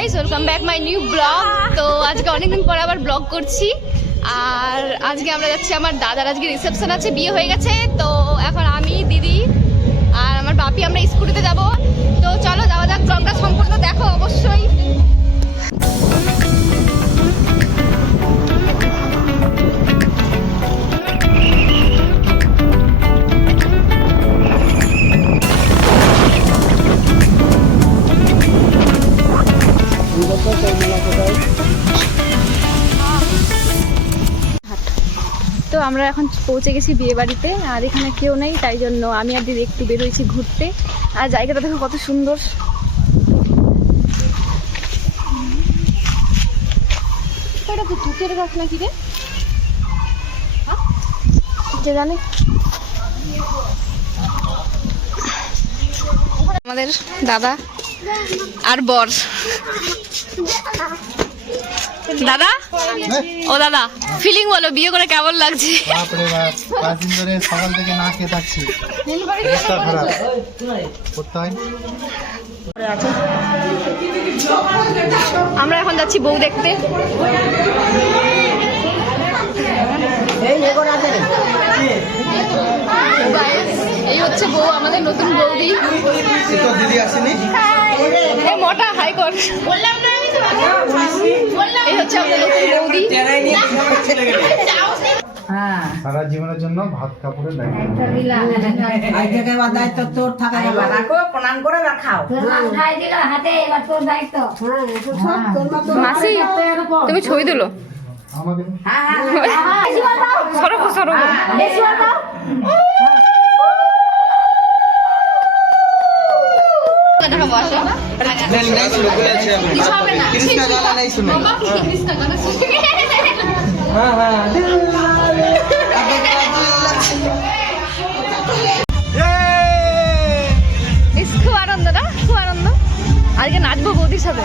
Guys, welcome back my new blog. তো আজকে অনেকদিন পরে আবার ব্লগ করছি। আর আজকে আমরা যাচ্ছি, আমার দাদার আজকে রিসেপশন আছে, বিয়ে হয়ে গেছে। তো এখন আমি, দিদি আর আমার বাপি আমরা স্কুটিতে যাব। তো চলো যাওয়া যাক, ব্লগটা সম্পূর্ণ দেখো অবশ্যই। তো আমরা এখন পৌঁছে গেছি বিয়ে বাড়িতে, আর এখানে কেউ নেই, তাই জন্য আমি আর দিদি একটু বেরোয়েছি ঘুরতে। আর জায়গাটা দেখো কত সুন্দর। এটা তো তুতের গাছ নাকি রে, যে জানে। আমাদের দাদা আর বর। দাদা, ও দাদা, ফিলিং বলো, বিয়ে করে কেমন লাগছে? বাপরে বাপ, 5 দিন ধরে সকাল থেকে না খেয়ে থাকছি। আমরা এখন যাচ্ছি বউ দেখতে। এই হচ্ছে বউ, আমাদের নতুন বৌদি। দিদি আসেনি, মোটা হাই কর। এই হচ্ছে আমাদের নতুন বৌদি। সারা জীবনের জন্য ভাত কাপড়ের দায়িত্ব। মাসি, তুমি ছবি তুলো। আমাদের সরো সরো। খুব আনন্দ না, খুব আনন্দ। আজকে নাচবো বৌদির সাথে।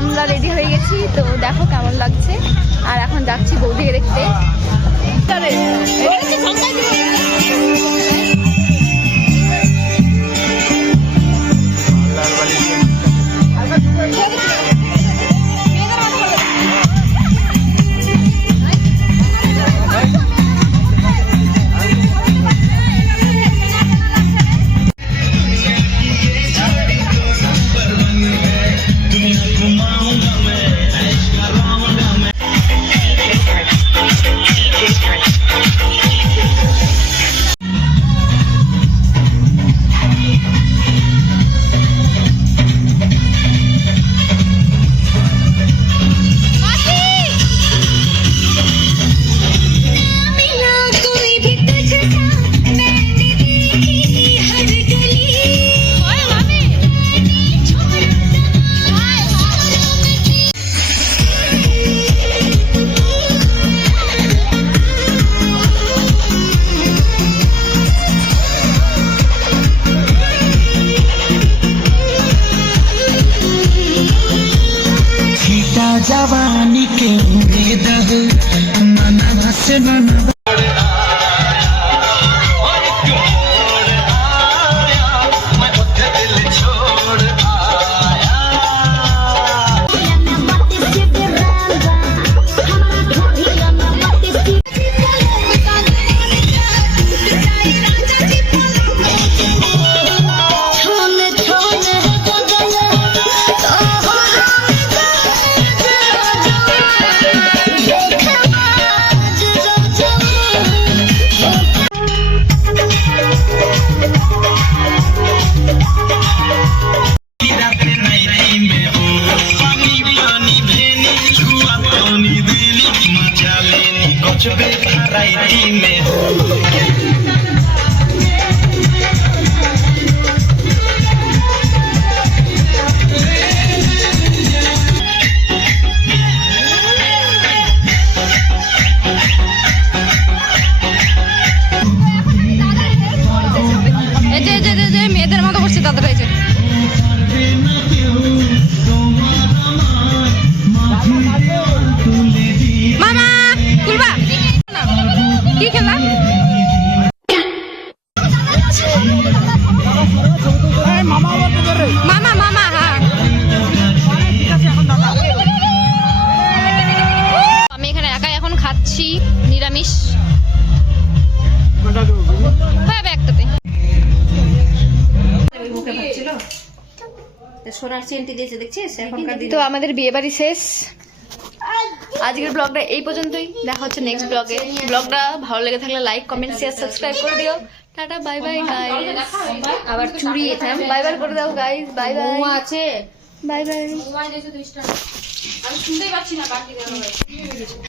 আমরা রেডি হয়ে গেছি, তো দেখো কেমন লাগছে। আর এখন যাচ্ছি বৌদিকে দেখতে। जवानी के उम्मीद मना से मना আর সেন্টি দিয়েছে দেখছিস এখনকার দিনে। তো আমাদের বিয়ে বাড়ি শেষ, আজকের ব্লগটা এই পর্যন্তই, দেখা হচ্ছে নেক্সট ব্লগে। ব্লগটা ভালো লেগে থাকলে লাইক কমেন্ট শেয়ার সাবস্ক্রাইব করে দিও। টাটা বাই বাই গাইস, আবার চুড়ি এখানে বাই বাই করে দাও গাইস, বাই বাই আছে। Bye bye. আমি শুনতেই পাচ্ছি না বাকি